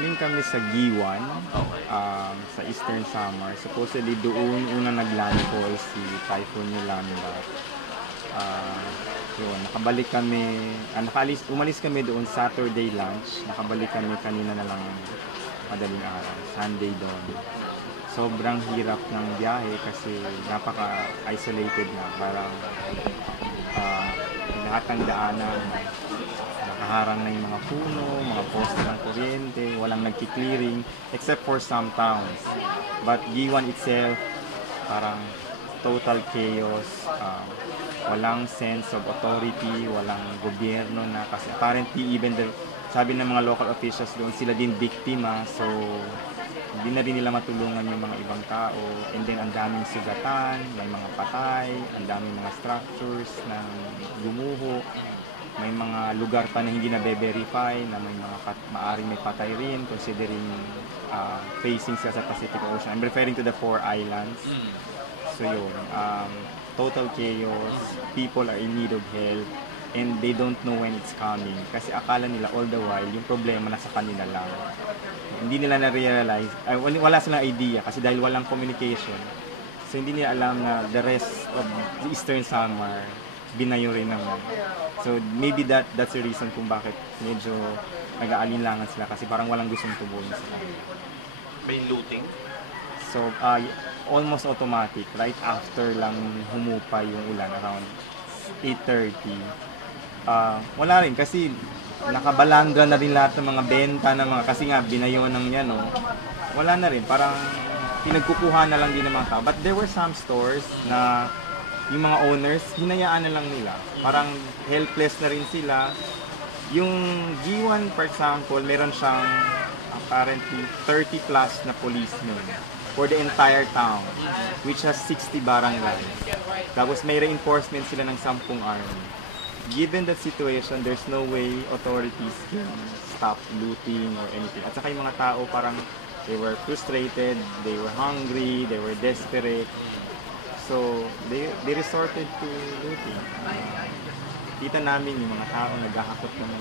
galing kami sa Giwan, sa Eastern Samar. Supposedly doon unang naglandfall si Typhoon Yolanda. Yun, nakabalik kami, umalis kami doon Saturday lunch. Nakabalik kami kanina na lang madaling araw, Sunday doon. Sobrang hirap ng biyahe kasi napaka-isolated na. Parang lahat ng daanan, nakaharang na yung mga puno, mga poste ng kuryente, walang nagki-clearing, except for some towns. But Giwan itself, parang total chaos, walang sense of authority, walang gobyerno na, kasi apparently even sabi ng mga local officials doon, sila din biktima, so hindi na rin nila matulungan yung mga ibang tao. And then ang daming sugatan, may mga patay, ang daming mga structures na gumuho, may mga lugar pa na hindi na be-verify, na may mga maaring may patay rin, considering facing sila sa Pacific Ocean. I'm referring to the 4 islands. So yun, total chaos, people are in need of help, and they don't know when it's coming. Kasi akala nila all the while, yung problema nasa kanila lang. Hindi nila na-realize, wala silang idea kasi dahil walang communication. So hindi nila alam na the rest of the Eastern Samar, binayo rin naman. So maybe that's the reason kung bakit medyo nag-aalinlangan sila kasi parang walang gustong tubuhin sila. May looting? So almost automatic, right after lang humupa yung ulan, around 8:30. Wala rin kasi nakabalandra na rin lahat ng mga benta ng mga, kasi nga binayo ng yan, no? Wala na rin, parang pinagkukuha na lang din ng mga tao. But there were some stores na yung mga owners, hinayaan na lang nila. Parang helpless na rin sila. Yung Giwan, for example, meron siyang apparently 30 plus na policemen for the entire town, which has 60 barangay. Tapos may reinforcement sila ng 10 army. Given that situation, there's no way authorities can stop looting or anything. At saka yung mga tao parang they were frustrated, they were hungry, they were desperate. So they resorted to looting. Kita namin yung mga tao naghahakot ng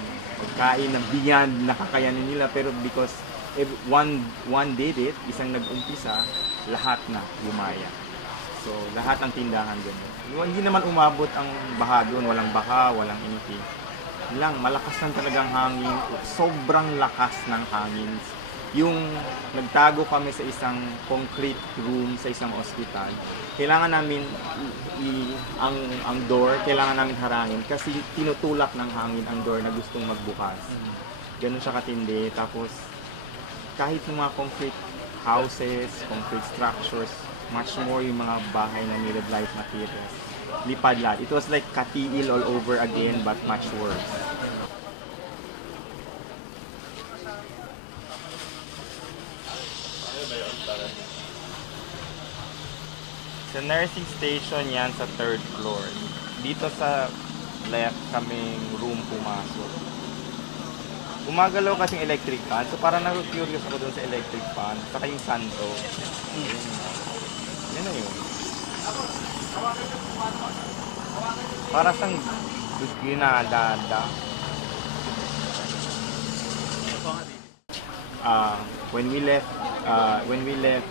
pagkain na beyond nakakayanin nila, pero because if one did it, isang nag-umpisa, lahat na lumaya. So lahat ng tindahan ganyan. Hindi naman umabot ang baha doon, walang baha, walang anything. Lang, malakas lang talagang hangin, sobrang lakas ng hangin. Yung nagtago kami sa isang concrete room sa isang ospital, kailangan namin ang door, kailangan namin harangin kasi tinutulak ng hangin ang door na gustong magbukas. Ganun siya katindi. Tapos kahit yung mga concrete houses, concrete structures, much more yung mga bahay na made of light materials, lipad lahat. It was like Katiil all over again, but much worse. Sa nursing station yan sa 3rd floor. Dito sa left kaming room pumasok. Gumagalaw kasing electric fan, so parang na-curious ako dun sa electric fan, saka yung santo. Yan na yun. Para sang ginadada. When we left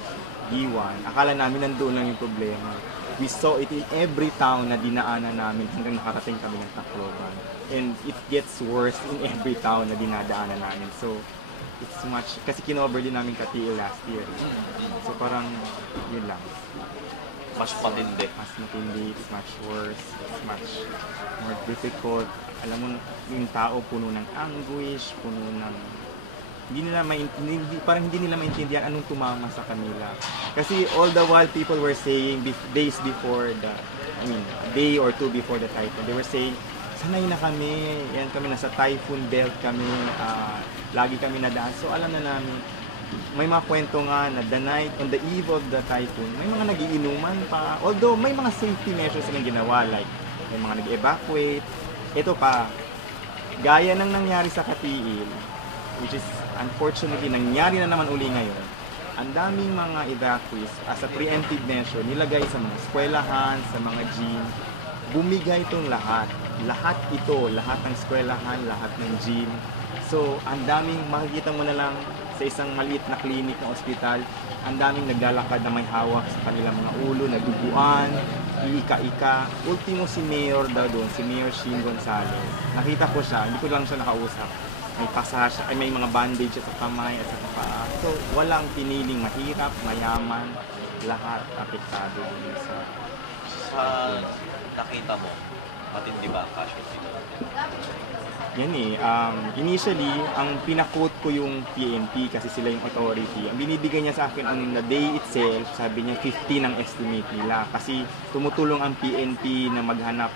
Giwan, akala namin nandoon lang yung problema. We saw it in every town na dinaanan namin hanggang nakarating kami ng Tacloban. And it gets worse in every town na dinadaanan namin. So it's much, kasi kinover din namin Katiil last year. So parang yun lang. Mas matindi. Mas matindi, it's much worse, it's much more difficult. Alam mo, yung tao puno ng anguish, puno ng parang hindi nila maintindihan anong tumama sa kanila. Kasi all the while people were saying days before a day or two before the typhoon, they were saying, sanay na kami, yan kami, nasa typhoon belt kami, lagi kami nadaan. So alam na namin, may mga kwento nga na the night, on the eve of the typhoon, may mga nagiinuman pa. Although may mga safety measures silang ginawa, like may mga nag-evacuate. Ito pa, gaya ng nangyari sa Katiil, which is unfortunately nangyari na naman uli ngayon, ang daming mga evacuees as a preemptive measure nilagay sa mga eskwelahan, sa mga gym. Bumigay itong lahat. Lahat ito, lahat ng eskwelahan, lahat ng gym. So, ang daming makikita mo na lang sa isang maliit na clinic na ospital, ang daming naglalakad na may hawak sa kanilang mga ulo, naduguan, iika-ika. Ultimo si Mayor daw doon, si Mayor Sheen Gonzales. Nakita ko siya, hindi ko lang siya nakausap. May pasasya, ay may mga bandage sa kamay at sa paa. So, walang piniling mahirap, mayaman, lahat apektado din sa... Sa nakita mo, matindi ba ang casualty doon? Yan initially, ang pinakot ko yung PNP kasi sila yung authority. Ang binibigay niya sa akin on the day itself, sabi niya 50 ang estimate nila. Kasi tumutulong ang PNP na maghanap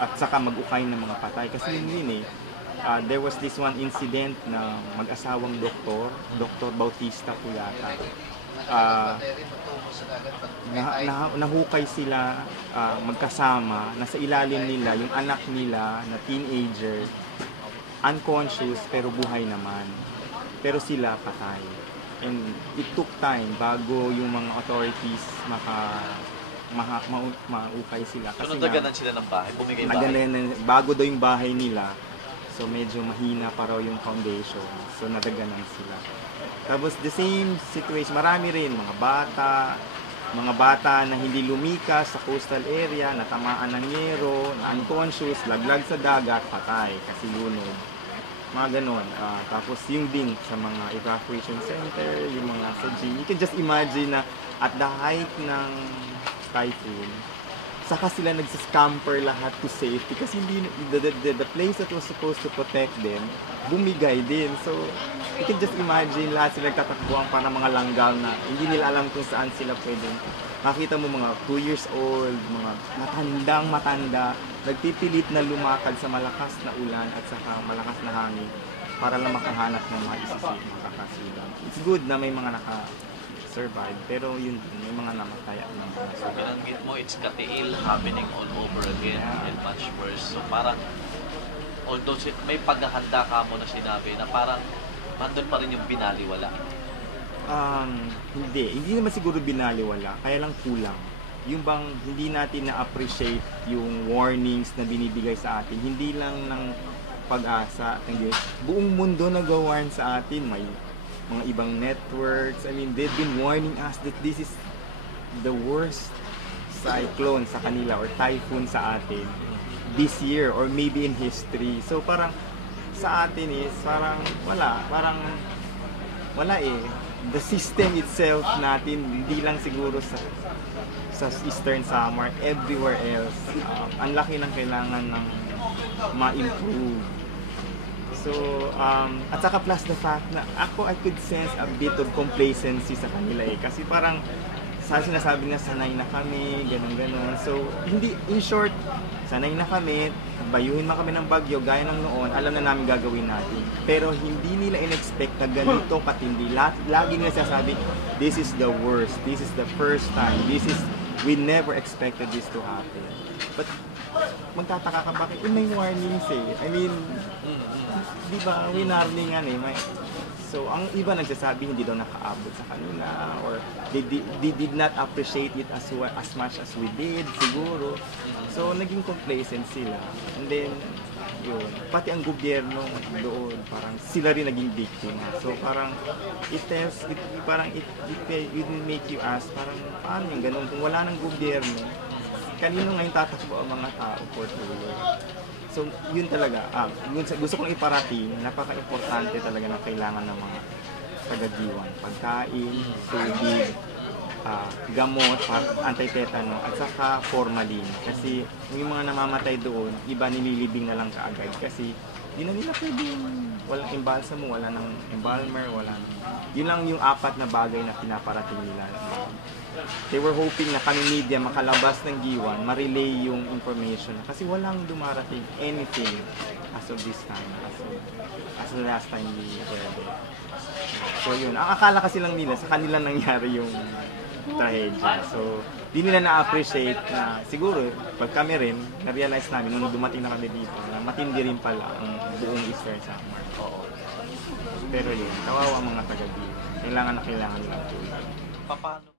at saka mag-ukay ng mga patay. Kasi yun there was this one incident na mag-asawang Dr. Bautista po yata. Nahukay sila magkasama, nasa ilalim nila yung anak nila na teenager, unconscious pero buhay naman. Pero sila patay. And it took time bago yung mga authorities maukay sila. So nadaganan sila ng bahay, bumigay bahay? Bago daw yung bahay nila, so medyo mahina pa raw yung foundation. So nadaganan sila. Tapos the same situation, marami rin mga bata na hindi lumikas sa coastal area, natamaan ng yero, na unconscious, laglag sa dagat, patay kasi lunod. Mga ganon. Tapos yung din sa mga evacuation center, yung mga sa G. You can just imagine na at the height ng typhoon, saka sila nagsiscamper lahat to safety kasi hindi, the place that was supposed to protect them, bumigay din. So, you can just imagine lahat sila nagtatakbuhan para mga langgal na hindi nila alam kung saan sila pwedeng. Makita mo mga 2 years old, mga matanda, nagpipilit na lumakad sa malakas na ulan at saka malakas na hangin para lang makahanap ng mga makakasilang. It's good na may mga naka-survive, pero yun, may mga namatay at mga So, binanggit mo, it's katiil happening all over again and much worse. So, parang, although may paghahanda ka mo na sinabi na parang nandun pa rin yung binaliwala. Hindi naman siguro binaliwala, kaya lang kulang. Yung bang hindi natin na-appreciate yung warnings na binibigay sa atin, hindi lang ng Pag-asa, hindi. Buong mundo nag-warn sa atin, may mga ibang networks. I mean, they've been warning us that this is the worst cyclone sa kanila or typhoon sa atin this year or maybe in history. So parang sa atin is parang wala the system itself natin, hindi lang siguro sa Eastern Samar, everywhere else, ang laki ng kailangan ng ma-improve. So, at saka plus the fact na I could sense a bit of complacency sa kanila kasi parang sinasabi na sanay na kami, ganun-ganun. So, hindi, in short, sanay na kami, bayuhin man kami ng bagyo, gaya ng noon, alam na namin gagawin natin. Pero hindi nila in-expect na ganito katindi. Lagi nila sasabi, this is the worst, this is the first time, we never expected this to happen. But, magtataka ka bakit? May warnings I mean, di ba, winarningan So, ang iba nagsasabi hindi daw nakaabot sa kanila or they did not appreciate it as much as we did, siguro. So, naging complacent sila. And then, yun, pati ang gobyerno doon, parang sila rin naging biktima. So, parang it will make you ask, parang paano yung ganun? Kung wala ng gobyerno, kanino ngayon tatakbo ang mga tao for tulong? So, yun talaga. Gusto kong iparating, napaka-importante talaga na kailangan ng mga taga-G1. Pagkain, tubig, gamot, anti-tetano, at saka formalin. Kasi yung mga namamatay doon, iba nililibing na lang kaagad. Kasi di na nila pwedeng walang embalsamo, wala ng embalmer, wala ng... Yun lang yung 4 na bagay na pinaparating nila. They were hoping na kami media makalabas ng G1, ma-relay yung information. Kasi walang dumarating anything as of this time, as the last time we were there. So yun, ang akala kasi lang nila, sa kanila nangyari yung trahedya. So, di nila na-appreciate na siguro, pag kami rin, na-realize namin nung dumating na kami dito, na matindi rin pala ang buong Eastern Samar. Pero yun, kawawa ang mga taga-G1. Kailangan na kailangan nilang tulad. Paano?